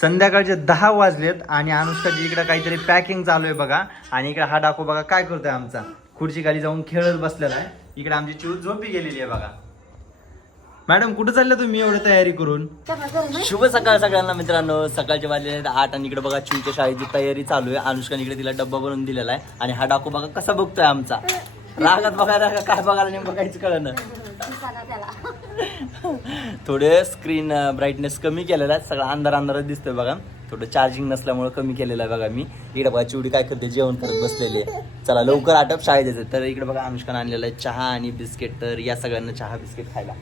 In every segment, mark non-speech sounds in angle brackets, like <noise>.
संध्याकाळचे दहा वाजलेत आणि अनुष्काची इकडे काहीतरी पॅकिंग चालू आहे बघा. आणि इकडे हा डाकू बघा काय करतोय आमचा. खुर्ची खाली जाऊन खेळत बसलेला आहे. इकडे आमची चिव झोपी गेलेली आहे बघा. मॅडम कुठं चालल्या तुम्ही एवढी तयारी करून? शुभ सकाळ सगळ्यांना मित्रांनो. सकाळचे वाजले आहेत आठ आणि इकडे बघा चिवच्या शाळेची तयारी चालू आहे. अनुष्काने इकडे तिला डब्बा बनवून दिलेला आहे. आणि हा डाकू बघा कसा बघतोय आमचा. रागात बघायला का काय बघायला नेमकं काहीच कळलं <laughs> थोडे स्क्रीन ब्राईटनेस कमी केलेला आहे. सगळा अंधार अंधारच दिसतोय बघा. थोडं चार्जिंग नसल्यामुळे कमी केलेलं आहे बघा मी. इकडे बघा चिवडी काय करते जेवण करत बसलेली आहे. चला लवकर आटप शाळेत यायचं तर इकडे बघा अनुष्काने आणलेलं आहे चहा आणि बिस्किट तर या सगळ्यांना चहा बिस्किट खायला.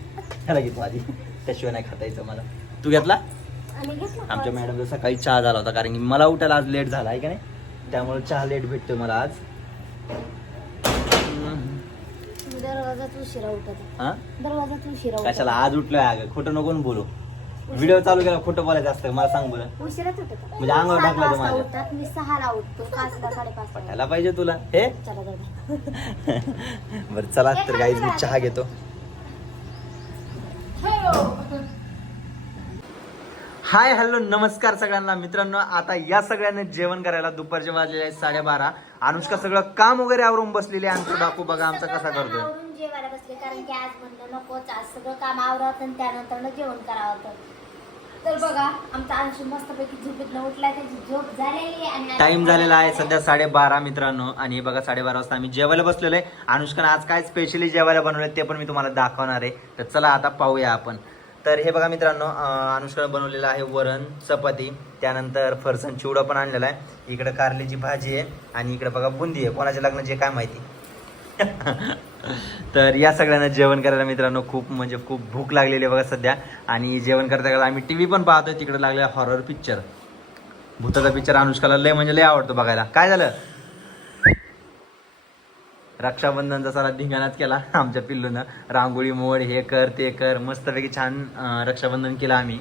ह्याला घेतो आधी. त्याशिवाय नाही खाता यायचं मला. तू घेतला? आमच्या मॅडमचा सकाळी चहा झाला होता कारण की मला उठायला आज लेट झाला आहे का नाही? त्यामुळे चहा लेट भेटतोय मला आज. दरवाजात उशिरा उठत हा? दरवाजात उशिरा कशाला आज उठलोय अगं? खोटं नको ना बोलू. व्हिडिओ चालू केला खोटं बोलायचं असतं मला सांग बरं. उशिराच उठत म्हणजे अंगावर सात टाकलं तर वाजता माझ्या. उठतात मी सहाला उठतो. पाचला साडेपाच पटायला पाहिजे तुला. हे? चला जाऊ दे. <laughs> बरं चला तर काही मी चहा घेतो. हाय हॅलो नमस्कार सगळ्यांना. मित्रांनो आता या सगळ्यांना जेवण करायला दुपारचे वाजलेले आहेत साडेबारा. अनुष्का सगळं काम वगैरे आवरून बसलेली आहे. आमचा डाकू बघा आमचा कसा करतोय. आवरून जेवायला बसले कारण की आज म्हणलं नकोच आज सगळं काम आवरावं आणि त्यानंतर जेवण करावं होतं. तर बघा आमचा अंशू मस्तपैकी झोपेत उठलाय त्याची झोप झालेली आहे आणि आता टाइम झालेला आहे सध्या साडेबारा मित्रांनो. आणि हे बघा साडेबारा वाजता आम्ही जेवायला बसलेलो आहे. अनुष्काने आज काय स्पेशली जेवायला बनवलं ते पण मी तुम्हाला दाखवणार आहे. तर चला आता पाहूया आपण. तर हे बघा मित्रांनो अनुष्कानं बनवलेलं आहे वरण चपाती त्यानंतर फरसन चिवडा पण आणलेला आहे. इकडं कारल्याची भाजी आहे आणि इकडं बघा बुंदी आहे. कोणाच्या लग्नाची काय माहिती? <laughs> तर या सगळ्यांना जेवण करायला मित्रांनो खूप म्हणजे खूप भूक लागलेली आहे बघा सध्या. आणि जेवण करता करता आम्ही टी व्ही पण पाहतोय तिकडे लागलेला हॉरर पिक्चर भूताचा पिक्चर अनुष्काला लय म्हणजे लय आवडतो बघायला. काय झालं? रक्षाबंधनचा सारा धिंगाणाच केला <laughs> आमच्या पिल्लूनं. रांगोळी मोड हे कर ते कर. मस्तपैकी छान रक्षाबंधन केलं आम्ही.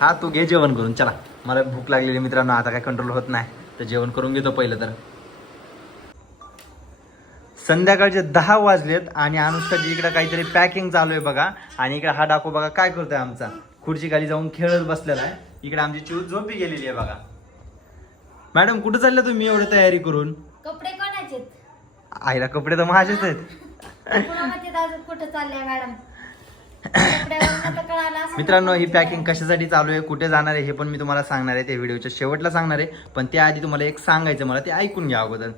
हा तू घे जेवण करून. चला. मला भूक लागलेली मित्रांनो. आता काय कंट्रोल होत नाही. तर जेवण करून घेतो पहिलं तर. संध्याकाळचे दहा वाजलेत आणि अनुष्काची इकडे काहीतरी पॅकिंग चालू आहे बघा. आणि इकडे हा डाकू बघा काय करतोय आमचा. खुर्ची खाली जाऊन खेळत बसलेला आहे. इकडे आमची चिव झोपी गेलेली आहे बघा. मॅडम कुठं चालल्या तुम्ही एवढी तयारी करून? कपडे आईला कपडे तर माझेच आहेत. <laughs> अजून कुठं मॅडम. मित्रांनो ही पॅकिंग कशासाठी चालू आहे कुठे जाणार आहे हे पण मी तुम्हाला सांगणार आहे. ते व्हिडिओच्या शेवटला सांगणार आहे. पण त्याआधी तुम्हाला एक सांगायचं मला ते ऐकून घ्या अगोदर.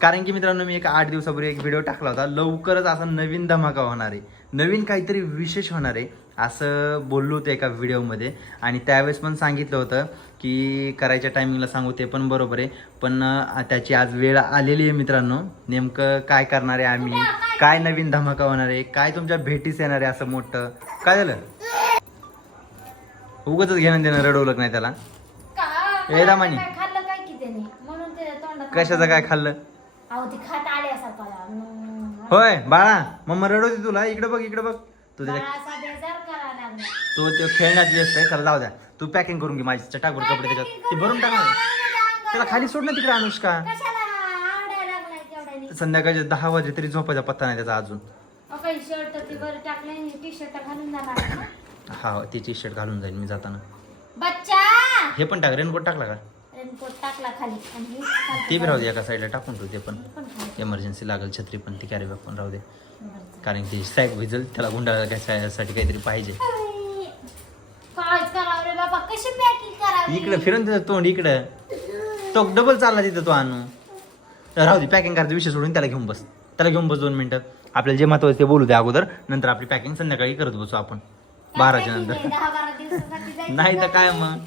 कारण की मित्रांनो मी एक आठ दिवसापूर्वी एक व्हिडिओ टाकला होता. लवकरच असा नवीन धमाका होणार आहे. नवीन काहीतरी विशेष होणार आहे. असं बोललो होतं एका व्हिडिओमध्ये. आणि त्यावेळेस पण सांगितलं होतं की करायच्या टायमिंगला सांगू ते पण बरोबर आहे. पण त्याची आज वेळ आलेली आहे मित्रांनो. नेमकं काय करणार आहे आम्ही? काय नवीन धमाका होणार आहे? काय तुमच्या भेटीस येणार आहे असं मोठं? काय झालं? उगतच घेणं देणं रडवलं नाही त्याला? ए, दामानी. कशाचं काय खाल्लं. होय बाळा मम्मा रडवते तुला. इकडे बघ इकडे बघ. तू त्याच्या बेजार करायला लागला. तो ते खेळण्यात व्यस्त आहे त्याला जाऊ द्या तू पॅकिंग करून घे माझी चटाकभर कपडे त्याच्यात ते भरून टाक ना. त्याला खाली सोड ना तिकडे अनुष्का कशाला आवडायला लागलाय तेवढ्याने? संध्याकाळचे दहा वाजे तरी झोपायचा पत्ता नाही त्याचा अजून अहो, काही शर्ट ती बरं टाकले टी शर्ट घालून जाणार ना. हा ती टी शर्ट घालून जाईल मी जाताना बच्चा हे पण टाक रेनकोट टाकला का रेनकोट टाकला खाली आणि हे ते बी राहू दे एका साईडला टाकून ठेवू ते पण. इमर्जन्सी लागेल छत्री पण ती कॅरी बॅग पण राहू दे. कारण ती सॅक भिजल त्याला गुंडाळा घ्यायसाठी काहीतरी पाहिजे. काय इकडे फिरून त्याचं तोंड इकडं. तो डबल चालला तिथं तो आणू राहू दे पॅकिंग करायचा विषय सोडून त्याला घेऊन बस. त्याला घेऊन बस दोन मिनिटं. आपल्याला जे महत्वाचं ते बोलू दे अगोदर. नंतर आपली पॅकिंग संध्याकाळी करत बसू आपण. बाराच्या काय नंतर. <laughs> नाही तर काय मग?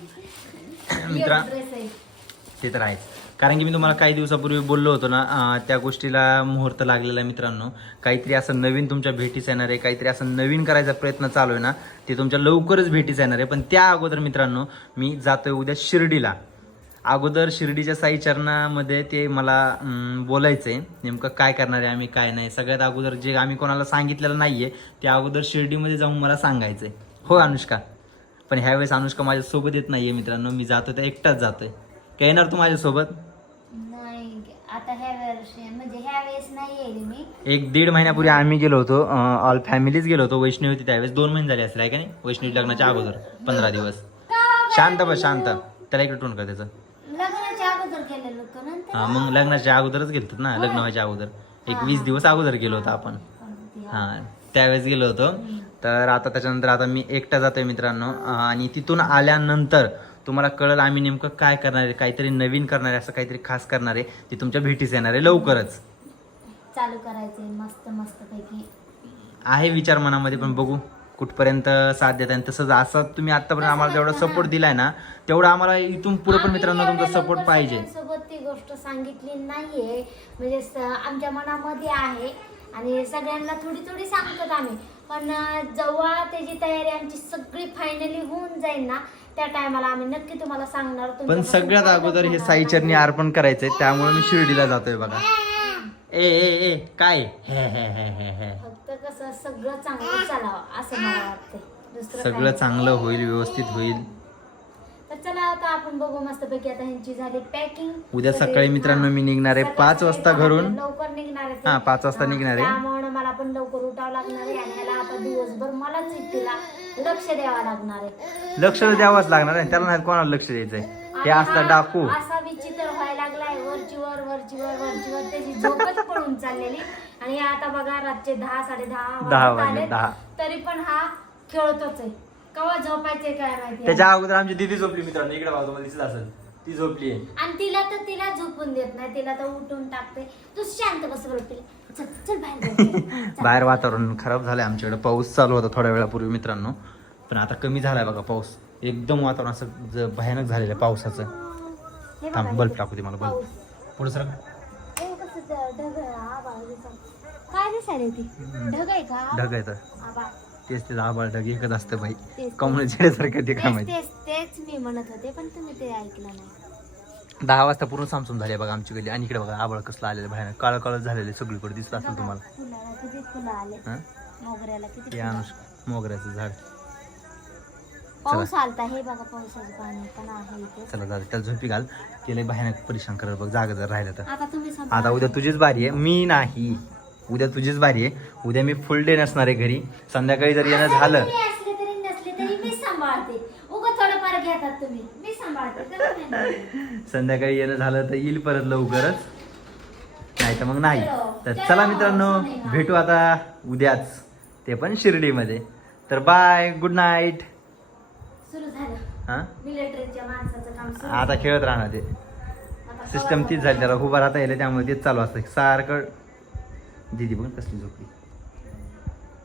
मित्रा ते तर आहेच. कारण की मी तुम्हाला काही दिवसापूर्वी बोललो होतो ना त्या गोष्टीला मुहूर्त लागलेला आहे मित्रांनो. काहीतरी असं नवीन तुमच्या भेटीस येणार आहे काहीतरी असं नवीन करायचा प्रयत्न चालू आहे ना ते तुमच्या लवकरच भेटीस येणार आहे. पण त्या अगोदर मित्रांनो मी जातोय उद्या शिर्डीला. अगोदर शिर्डीच्या साई चरणामध्ये ते मला बोलायचं आहे नेमकं काय करणार आहे आम्ही काय नाही. सगळ्यात अगोदर जे आम्ही कोणाला सांगितलेलं नाही आहे ते अगोदर शिर्डीमध्ये जाऊन मला सांगायचं आहे हो अनुष्का. पण ह्यावेळेस अनुष्का माझ्यासोबत येत नाही आहे मित्रांनो. मी जातो तर एकटाच जातोय. काय येणार तू माझ्यासोबत? नाही आता ह्या वर्षी म्हणजे ह्या वेळेस नाही येईल मी. एक दीड महिन्यापूर्वी आम्ही गेलो होतो ऑल फॅमिलीच गेलो होतो. वैष्णवी होती त्यावेळेस. दोन महिने झाले असले आहे का नाही? वैष्णवी लग्नाच्या अगोदर पंधरा दिवस. शांत बस शांत. त्याला इकडे टोन कर त्याचं. लग्नाच्या अगोदर केलेलं होतं नंतर हा मग लग्नाच्या अगोदरच गेलतो ना लग्न व्हायच्या अगोदर. एक वीस दिवस अगोदर गेलो होतो आपण. हा. त्यावेळेस गेलो होतो. तर आता त्याच्यानंतर आता मी एकटा जातोय मित्रांनो. अं, आणि तिथून आल्यानंतर तुम्हाला कळलं आम्ही नेमकं काय करणार आहे काहीतरी नवीन करणार आहे असं काहीतरी खास करणार आहे. ते तुमच्या भेटीस येणार आहे लवकरच. चालू करायचंय मस्त मस्त पैकी. आहे विचार मनामध्ये पण बघू कुठपर्यंत साथ देत आणि तसंच असं तुम्ही आतापर्यंत आम्हाला जेवढा सपोर्ट दिलाय ना तेवढा आम्हाला इथून पुढे पण मित्रांनो तुमचा सपोर्ट पाहिजे. सोबत ती गोष्ट सांगितली नाहीये. म्हणजे स- आमच्या मनामध्ये आहे. आणि सगळ्यांना थोडी थोडी सांगतात आम्ही. पण जेव्हा त्याची तयारी आमची सगळी फायनली होऊन जाईल ना त्या टायमाला आम्ही नक्की तुम्हाला सांगणार पण तुमच्यापासून सगळ्यात काय अगोदर हे होणार. साईचरणी नाही. अर्पण करायचंय त्यामुळे मी शिर्डीला जातोय बघा. ए ए ए काय? हे हे हे हे हे. फक्त कसं सगळं चांगलं चालावं असं मला दुसरं काही सगळं. चांगलं होईल व्यवस्थित होईल. आपण बघू मस्तपैकी आता ह्यांची झाली पॅकिंग उद्या सकाळी मित्रांनो मी निघणार आहे पाच वाजता घरून. लवकर निघणार आहे. हा, पाच वाजता निघणार आहे. त्यामुळे मला पण लवकर उठावं लागणार आहे आणि ह्याला आता दिवसभर मलाच एकटीला लक्ष द्यावं लागणार आहे. लक्ष द्यावंच लागणार आहे. त्याला नाही कोणाला लक्ष द्यायचंय? हे आणि हा डाकू. असा विचित्र व्हायला लागलाय. वरची वर वरची वर वरची वर. त्याची झोपच पळून चाललेली. आणि आता बघा रातचे दहा साडे दहा दहा वाजले. दहा. तरी पण हा खेळतोच आहे. कवा झोपायचे काय माहिती त्याच्या अगोदर आमची दिदी झोपली मित्रांनो. इकडे बाजूला दिसत असेल. ती झोपली आहे. आणि तिला तर तिला झोपून देत नाही. तिला तर उठून टाकते तू शांत बस बरं तिला. चल चल बाहेर जाऊ. <laughs> चल. बाहेर वातावरण खराब झालंय आमच्याकडे. पाऊस चालू होता थोड्या वेळापूर्वी मित्रांनो. पण आता कमी झालाय बघा पाऊस. एकदम वातावरण असं ज- भयानक झालेलं आहे पावसाचं. हे बघा, थांब बल्ब. टाकू दे मला बल्ब. पाऊस. पुढे सर हे कसं ढग आहे, आभाळ दिसत. काय दिसायला ती? ढग आहे का? ढग आहे तर. आभाळ. तेच ते आबाळ ढग एकच असतं बाई. तेच. कमळ ते काय तेच माहिती तेच तेच मी म्हणत होते पण तुम्ही ते ऐकलं नाही. दहा वाजता पूर्ण सामसूम झाले बघा आमची गली आणि इकडे बघा आबाळ कसलं आलेलं भयानक. काळ काळ झालेले सगळीकडे दिसत असेल तुम्हाला. फुलाला किती फुलं आले. हा? मोगऱ्याला किती हे फुलं अनुष मोगऱ्याचं झाड. पाऊस आलता हे बघा पावसाचं पाणी पण आहे इथे. चला जाऊ दे, त्याला झोपी घाल. केले भयानक परेशान करत बघ जागा जर राहिलं तर. आता तुम्ही. आता उद्या तुझीच बारी आहे. मी नाही. उद्या तुझीच बारी आहे. उद्या मी फुल डे नसणार आहे घरी. संध्याकाळी जर येणं झालं. संध्याकाळी येणं झालं तर येईल परत लवकरच. नाही तर मग नाही. तर चला मित्रांनो भेटू आता उद्याच. ते पण शिर्डीमध्ये. तर बाय गुड नाईट हां? आता खेळत राहणार ते. सिस्टम तीच झाली. त्याला उभा राहता येईल. त्यामुळे तेच चालू असतं. सारखं दिदी बघ कसली झोपली.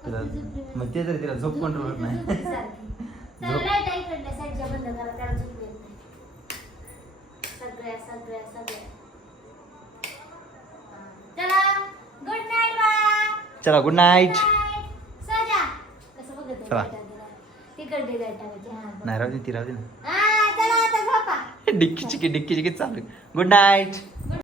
तिला मग ते जरी तिला झोप कंट्रोल होत नाही. तर <laughs> झोप. चला गुड नाईट बा चला. हा. नाही राहू दे ती राहू दे ना. हा, डिक्की चिकी डिक्की चिकी चालू. Good night